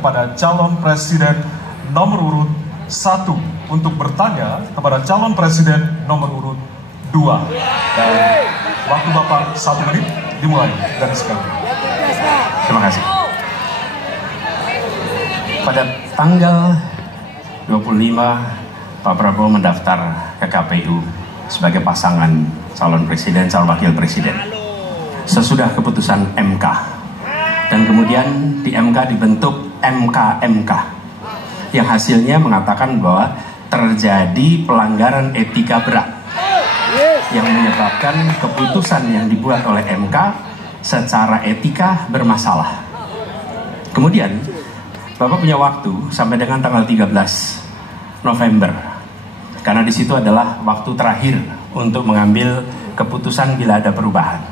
kepada calon presiden nomor urut 1 untuk bertanya kepada calon presiden nomor urut 2. Dan waktu Bapak 1 menit dimulai dari sekarang. Terima kasih. Pada tanggal 25 Pak Prabowo mendaftar ke KPU sebagai pasangan calon presiden, calon wakil presiden. Sesudah keputusan MK. Dan kemudian di MK dibentuk MK yang hasilnya mengatakan bahwa terjadi pelanggaran etika berat yang menyebabkan keputusan yang dibuat oleh MK secara etika bermasalah. Kemudian Bapak punya waktu sampai dengan tanggal 13 November karena di situ adalah waktu terakhir untuk mengambil keputusan bila ada perubahan.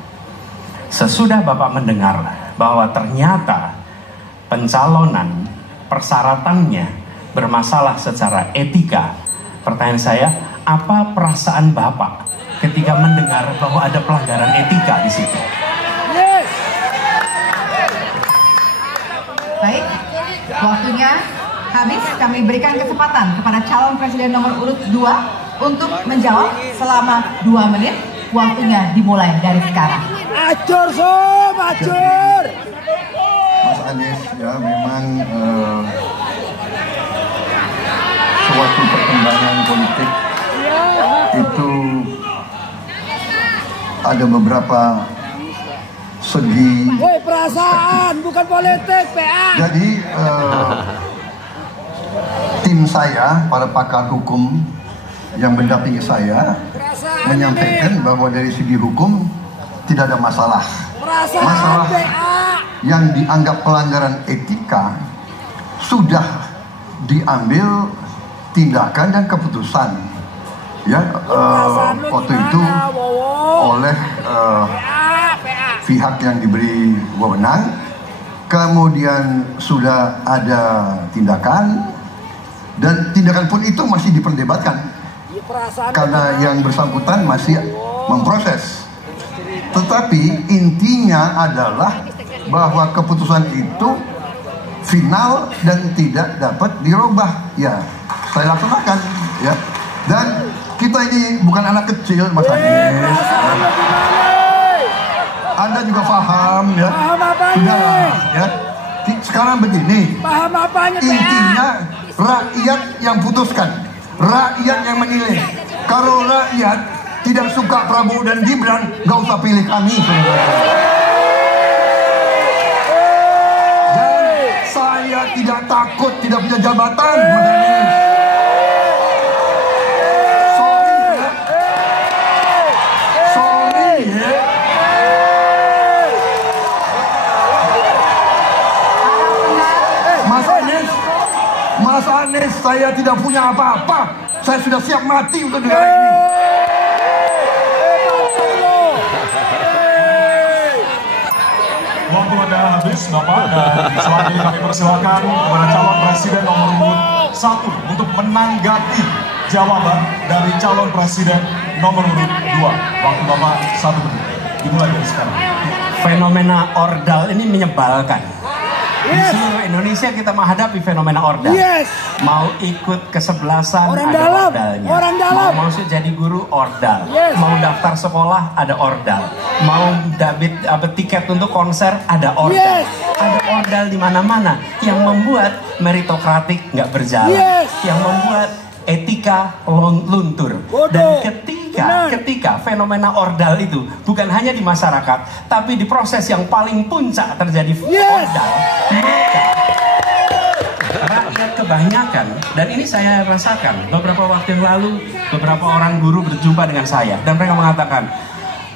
Sesudah Bapak mendengar bahwa ternyata pencalonan persyaratannya bermasalah secara etika, pertanyaan saya, apa perasaan Bapak ketika mendengar bahwa ada pelanggaran etika di situ? Baik, waktunya habis. Kami berikan kesempatan kepada calon presiden nomor urut 2 untuk menjawab selama 2 menit. Waktunya dimulai dari sekarang. Acur Sob, acur. Mas Anies, ya memang suatu perkembangan politik itu ada beberapa segi. Woi, perasaan bukan politik, PA. Jadi tim saya, para pakar hukum yang mendampingi saya menyampaikan bahwa dari segi hukum tidak ada masalah. Masalah yang dianggap pelanggaran etika sudah diambil tindakan dan keputusan ya waktu itu oleh pihak yang diberi wewenang. Kemudian sudah ada tindakan dan tindakan pun itu masih diperdebatkan karena yang bersangkutan masih memproses. Tetapi intinya adalah bahwa keputusan itu final dan tidak dapat dirubah. Ya, saya laksanakan ya. Dan kita ini bukan anak kecil, Mas Anies. Anda juga paham ya. Sudah ya. Sekarang begini. Paham apanya, intinya rakyat yang putuskan. Rakyat yang menilai. Kalau rakyat tidak suka Prabowo dan Gibran, nggak usah pilih kami. Dan saya tidak takut tidak punya jabatan. Sorry ya. Mas Anies, saya tidak punya apa-apa. Saya sudah siap mati untuk negara ini. Waktu Anda habis, Bapak, dan selanjutnya kami persilakan kepada calon presiden nomor urut 1 untuk menanggapi jawaban dari calon presiden nomor urut 2. Waktu Bapak 1 menit. Dimulai dari sekarang. Fenomena ordal ini menyebalkan. Di seluruh Indonesia kita menghadapi fenomena ordal. Mau ikut kesebelasan Orang ada dalam. ordalnya. Orang dalam. Mau masuk jadi guru ordal. Mau daftar sekolah ada ordal. Mau dapet tiket untuk konser ada ordal. Ada ordal di mana-mana yang membuat meritokratik nggak berjalan. Yang membuat etika luntur. Dan ketika fenomena ordal itu bukan hanya di masyarakat, tapi di proses yang paling puncak terjadi ordal, maka rakyat kebanyakan, dan ini saya rasakan beberapa waktu yang lalu, beberapa orang guru berjumpa dengan saya dan mereka mengatakan,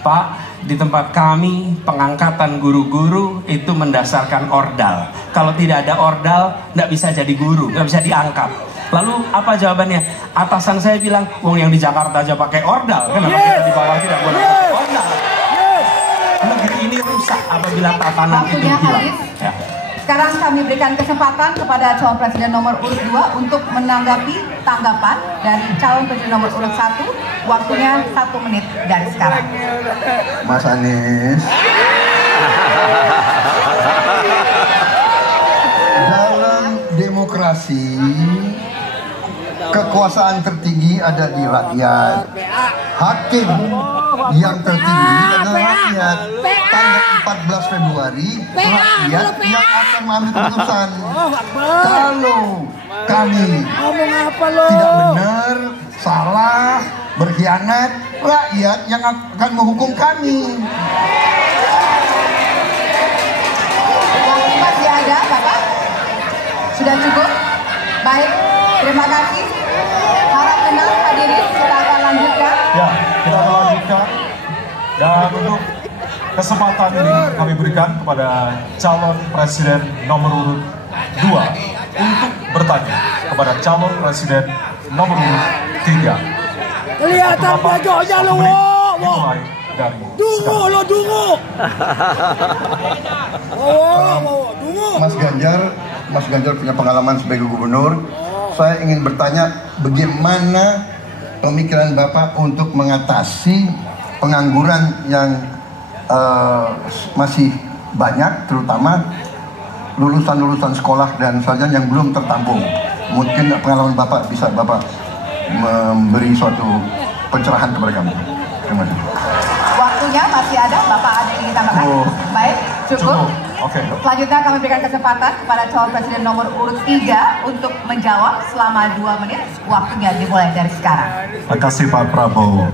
Pak, di tempat kami pengangkatan guru-guru itu mendasarkan ordal. Kalau tidak ada ordal, nggak bisa jadi guru, nggak bisa diangkat. Lalu apa jawabannya? Atasan saya bilang, wong yang di Jakarta aja pakai ordal, kenapa kita di bawah tidak boleh pakai ordal? Negeri ini rusak apabila tatanan itu hilang. Ya. Sekarang kami berikan kesempatan kepada calon presiden nomor urut 2 untuk menanggapi tanggapan dari calon presiden nomor urut 1. Waktunya 1 menit dari sekarang. Mas Anies, dalam demokrasi, kekuasaan tertinggi ada di rakyat. Hakim yang tertinggi adalah rakyat. Tanggal 14 Februari rakyat yang akan mengambil keputusan. Kalau kami tidak benar, salah, berkhianat, rakyat yang akan menghukum kami. Masih ada, Bapak? Sudah cukup? Baik, terima kasih. Harap tenang, hadirin, kita akan lanjutkan. Ya, kita akan lanjutkan. Dan untuk kesempatan ini kami berikan kepada calon presiden nomor urut 2 untuk bertanya kepada calon presiden nomor urut 3. Kelihatan bajoknya lu. Dimulai dari Dungu lo dungu. Dungu. Mas Ganjar punya pengalaman sebagai gubernur. Saya ingin bertanya, bagaimana pemikiran Bapak untuk mengatasi pengangguran yang masih banyak, terutama lulusan-lulusan sekolah dan sarjana yang belum tertampung. Mungkin pengalaman Bapak bisa Bapak memberi suatu pencerahan kepada kami. Terima kasih. Waktunya masih ada, Bapak ada yang ingin tambahkan? Baik, cukup. Oke. Selanjutnya kami berikan kesempatan kepada calon presiden nomor urut 3 untuk menjawab selama 2 menit. Waktunya dimulai dari sekarang. Terima kasih Pak Prabowo.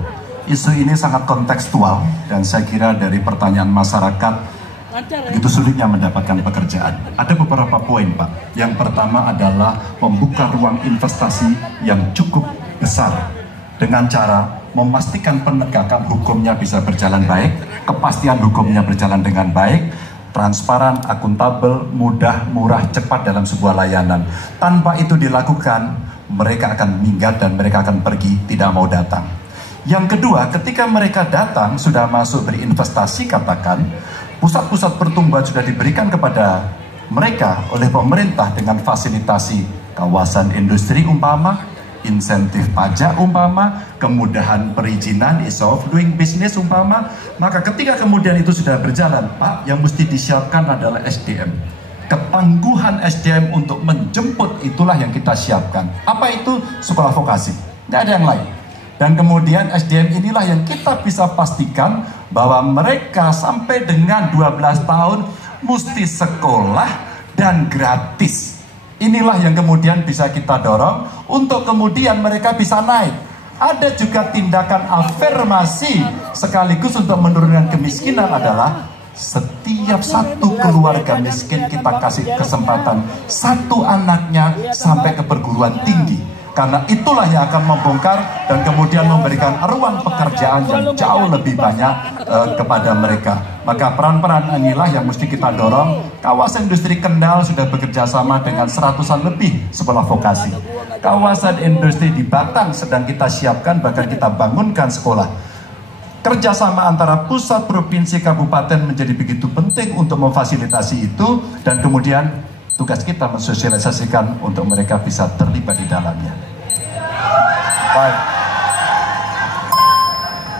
Isu ini sangat kontekstual dan saya kira dari pertanyaan masyarakat begitu sulitnya mendapatkan pekerjaan. Ada beberapa poin Pak. Yang pertama adalah membuka ruang investasi yang cukup besar dengan cara memastikan penegakan hukumnya bisa berjalan baik, kepastian hukumnya berjalan dengan baik, transparan, akuntabel, mudah, murah, cepat dalam sebuah layanan. Tanpa itu dilakukan, mereka akan minggat dan mereka akan pergi, tidak mau datang. Yang kedua, ketika mereka datang, sudah masuk berinvestasi, katakan, pusat-pusat pertumbuhan sudah diberikan kepada mereka oleh pemerintah dengan fasilitasi kawasan industri umpama, insentif pajak umpama, kemudahan perizinan, ease of doing business umpama, maka ketika kemudian itu sudah berjalan, Pak, yang mesti disiapkan adalah SDM. Ketangguhan SDM untuk menjemput itulah yang kita siapkan. Apa itu? Sekolah vokasi, tidak ada yang lain. Dan kemudian SDM inilah yang kita bisa pastikan bahwa mereka sampai dengan 12 tahun mesti sekolah dan gratis. Inilah yang kemudian bisa kita dorong untuk kemudian mereka bisa naik. Ada juga tindakan afirmasi sekaligus untuk menurunkan kemiskinan adalah setiap satu keluarga miskin kita kasih kesempatan satu anaknya sampai ke perguruan tinggi. Karena itulah yang akan membongkar dan kemudian memberikan ruang pekerjaan yang jauh lebih banyak kepada mereka. Maka peran-peran inilah yang mesti kita dorong. Kawasan industri Kendal sudah bekerja sama dengan 100-an lebih sekolah vokasi. Kawasan industri di Batang sedang kita siapkan, bahkan kita bangunkan sekolah. Kerjasama antara pusat, provinsi, kabupaten menjadi begitu penting untuk memfasilitasi itu. Dan kemudian tugas kita mensosialisasikan untuk mereka bisa terlibat di dalamnya. Baik.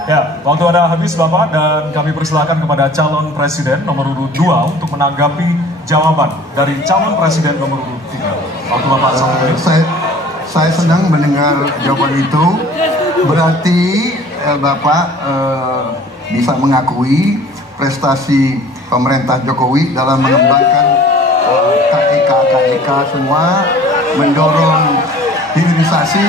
Ya, waktu Anda habis Bapak, dan kami persilakan kepada calon presiden nomor urut 2 untuk menanggapi jawaban dari calon presiden nomor urut 3. Waktu Bapak 1 menit. Saya senang mendengar jawaban itu. Berarti Bapak bisa mengakui prestasi pemerintah Jokowi dalam mengembangkan KEK semua, mendorong hilirisasi,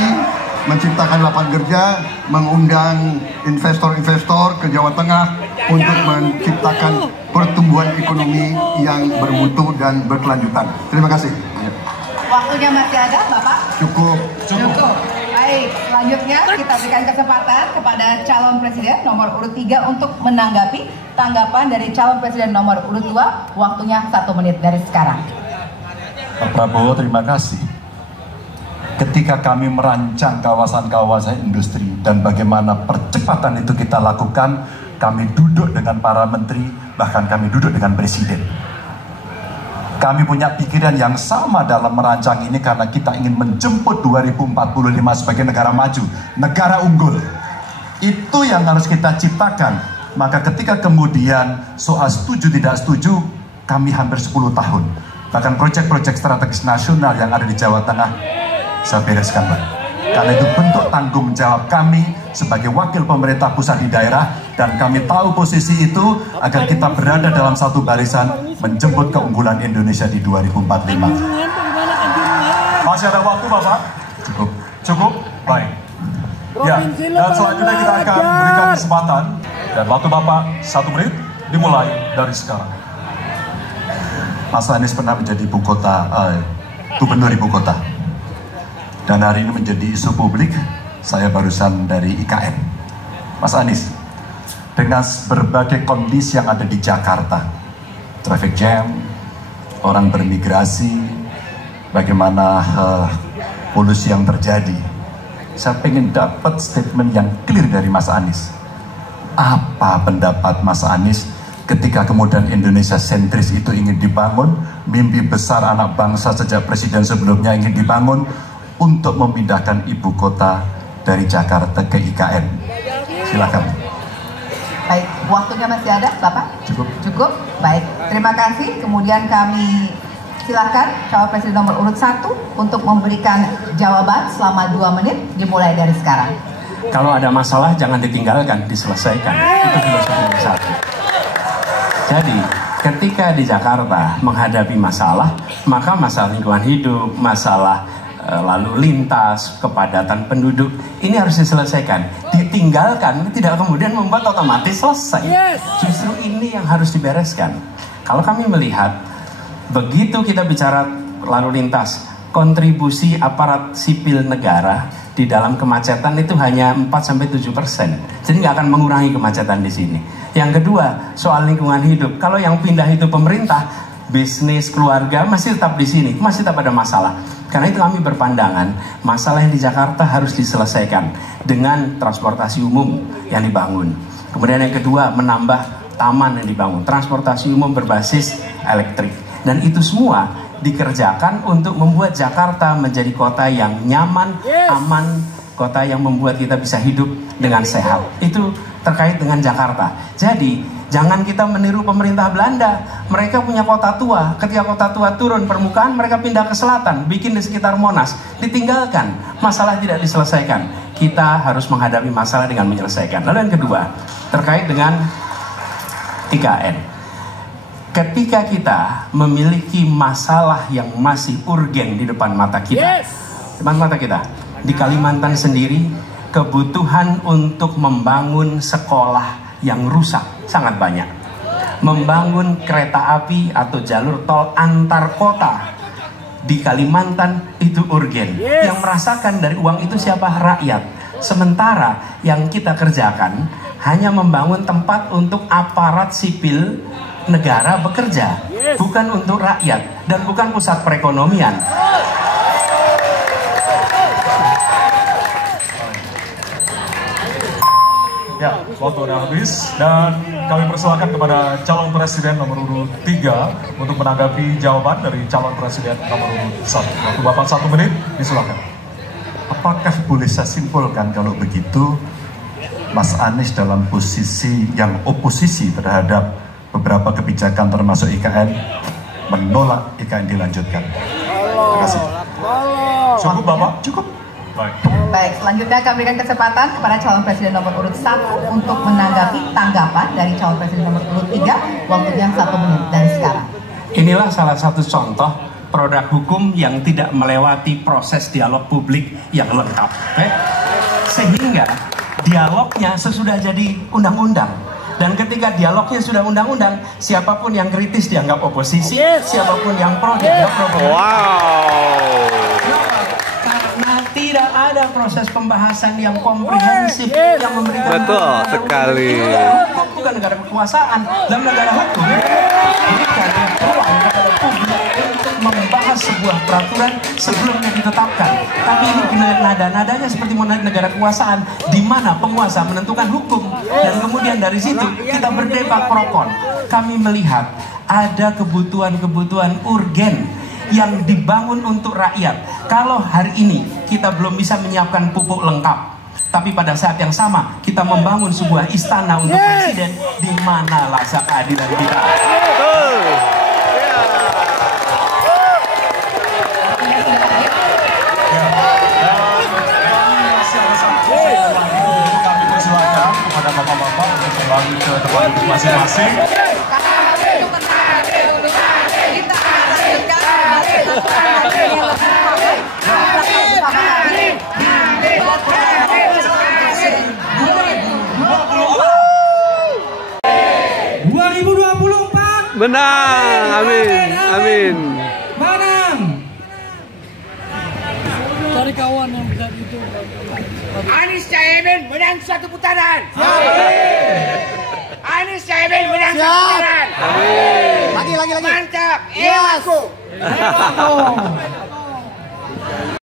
menciptakan lapangan kerja, mengundang investor-investor ke Jawa Tengah untuk menciptakan pertumbuhan ekonomi yang bermutu dan berkelanjutan. Terima kasih. Waktunya masih ada, Bapak? Cukup. Baik, selanjutnya kita berikan kesempatan kepada calon presiden nomor urut 3 untuk menanggapi tanggapan dari calon presiden nomor urut 2. Waktunya 1 menit dari sekarang. Pak Prabowo, terima kasih. Ketika kami merancang kawasan-kawasan industri dan bagaimana percepatan itu kita lakukan, kami duduk dengan para menteri, bahkan kami duduk dengan presiden. Kami punya pikiran yang sama dalam merancang ini karena kita ingin menjemput 2045 sebagai negara maju, negara unggul. Itu yang harus kita ciptakan. Maka ketika kemudian soal setuju tidak setuju, kami hampir 10 tahun. Bahkan proyek-proyek strategis nasional yang ada di Jawa Tengah saya bereskan, Pak. Karena itu bentuk tanggung jawab kami sebagai wakil pemerintah pusat di daerah, dan kami tahu posisi itu agar kita berada dalam satu barisan menjemput keunggulan Indonesia di 2045. Masih ada waktu, Bapak? Cukup. Cukup? Baik. Ya, dan selanjutnya kita akan berikan kesempatan, dan waktu Bapak 1 menit dimulai dari sekarang. Mas Anies pernah menjadi gubernur ibu kota, dan hari ini menjadi isu publik. Saya barusan dari IKN. Mas Anies, dengan berbagai kondisi yang ada di Jakarta, traffic jam, orang bermigrasi, bagaimana polusi yang terjadi, saya pengen dapat statement yang clear dari Mas Anies. Apa pendapat Mas Anies ketika kemudian Indonesia sentris itu ingin dibangun, mimpi besar anak bangsa sejak presiden sebelumnya ingin dibangun untuk memindahkan ibu kota dari Jakarta ke IKN. Silakan. Baik, waktunya masih ada, Bapak? Cukup. Cukup? Baik, terima kasih. Kemudian kami silakan calon presiden nomor urut 1 untuk memberikan jawaban selama 2 menit dimulai dari sekarang. Kalau ada masalah jangan ditinggalkan, diselesaikan. Itu filosofi nomor 1. Jadi ketika di Jakarta menghadapi masalah, maka masalah lingkungan hidup, masalah lalu lintas, kepadatan penduduk, ini harus diselesaikan. Ditinggalkan tidak kemudian membuat otomatis selesai. Justru ini yang harus dibereskan. Kalau kami melihat, begitu kita bicara lalu lintas, kontribusi aparat sipil negara di dalam kemacetan itu hanya 4-7%. Jadi nggak akan mengurangi kemacetan di sini. Yang kedua, soal lingkungan hidup. Kalau yang pindah itu pemerintah, bisnis, keluarga masih tetap di sini, masih tetap ada masalah. Karena itu kami berpandangan, masalah yang di Jakarta harus diselesaikan dengan transportasi umum yang dibangun. Kemudian yang kedua, menambah taman yang dibangun, transportasi umum berbasis elektrik. Dan itu semua dikerjakan untuk membuat Jakarta menjadi kota yang nyaman, aman, kota yang membuat kita bisa hidup dengan sehat. Itu terkait dengan Jakarta. Jadi jangan kita meniru pemerintah Belanda. Mereka punya kota tua. Ketika kota tua turun permukaan, mereka pindah ke selatan, bikin di sekitar Monas, ditinggalkan. Masalah tidak diselesaikan. Kita harus menghadapi masalah dengan menyelesaikan. Lalu yang kedua, terkait dengan IKN. Ketika kita memiliki masalah yang masih urgen di depan mata kita, depan mata kita, di Kalimantan sendiri, kebutuhan untuk membangun sekolah yang rusak sangat banyak. Membangun kereta api atau jalur tol antar kota di Kalimantan itu urgen. Yang merasakan dari uang itu siapa? Rakyat. Sementara yang kita kerjakan hanya membangun tempat untuk aparat sipil negara bekerja, bukan untuk rakyat dan bukan pusat perekonomian. Ya, waktu sudah habis dan kami persilakan kepada calon presiden nomor urut 3 untuk menanggapi jawaban dari calon presiden nomor urut 1. Waktu Bapak 1 menit, disilakan. Apakah boleh saya simpulkan kalau begitu Mas Anies dalam posisi yang oposisi terhadap beberapa kebijakan termasuk IKN, menolak IKN dilanjutkan? Terima kasih. Cukup Bapak? Cukup. Baik, selanjutnya kami berikan kesempatan kepada calon presiden nomor urut 1 untuk menanggapi tanggapan dari calon presiden nomor urut 3. Waktunya 1 menit dari sekarang. Inilah salah satu contoh produk hukum yang tidak melewati proses dialog publik yang lengkap. Sehingga dialognya sesudah jadi undang-undang. Dan ketika dialognya sudah undang-undang, siapapun yang kritis dianggap oposisi, siapapun yang pro dianggap pro. Karena tidak ada proses pembahasan yang komprehensif yang memberikan betul sekali. Hukum bukan negara kekuasaan. Dalam negara hukum berikan ruang kepada publik untuk membahas sebuah peraturan sebelumnya ditetapkan. Tapi ini nada-nadanya seperti negara kekuasaan, di mana penguasa menentukan hukum dan kemudian dari situ kita berdebat pro kon. Kami melihat ada kebutuhan-kebutuhan urgen yang dibangun untuk rakyat. Kalau hari ini kita belum bisa menyiapkan pupuk lengkap, tapi pada saat yang sama kita membangun sebuah istana untuk presiden, di mana rasa keadilan kita? tempat duduk masing-masing. Menang, amin, amin. Menang. Cari kawan yang bisa itu. Anies Caimin menang satu putaran. Anies Caimin menang satu putaran. Lagi. Mantap. Iya aku.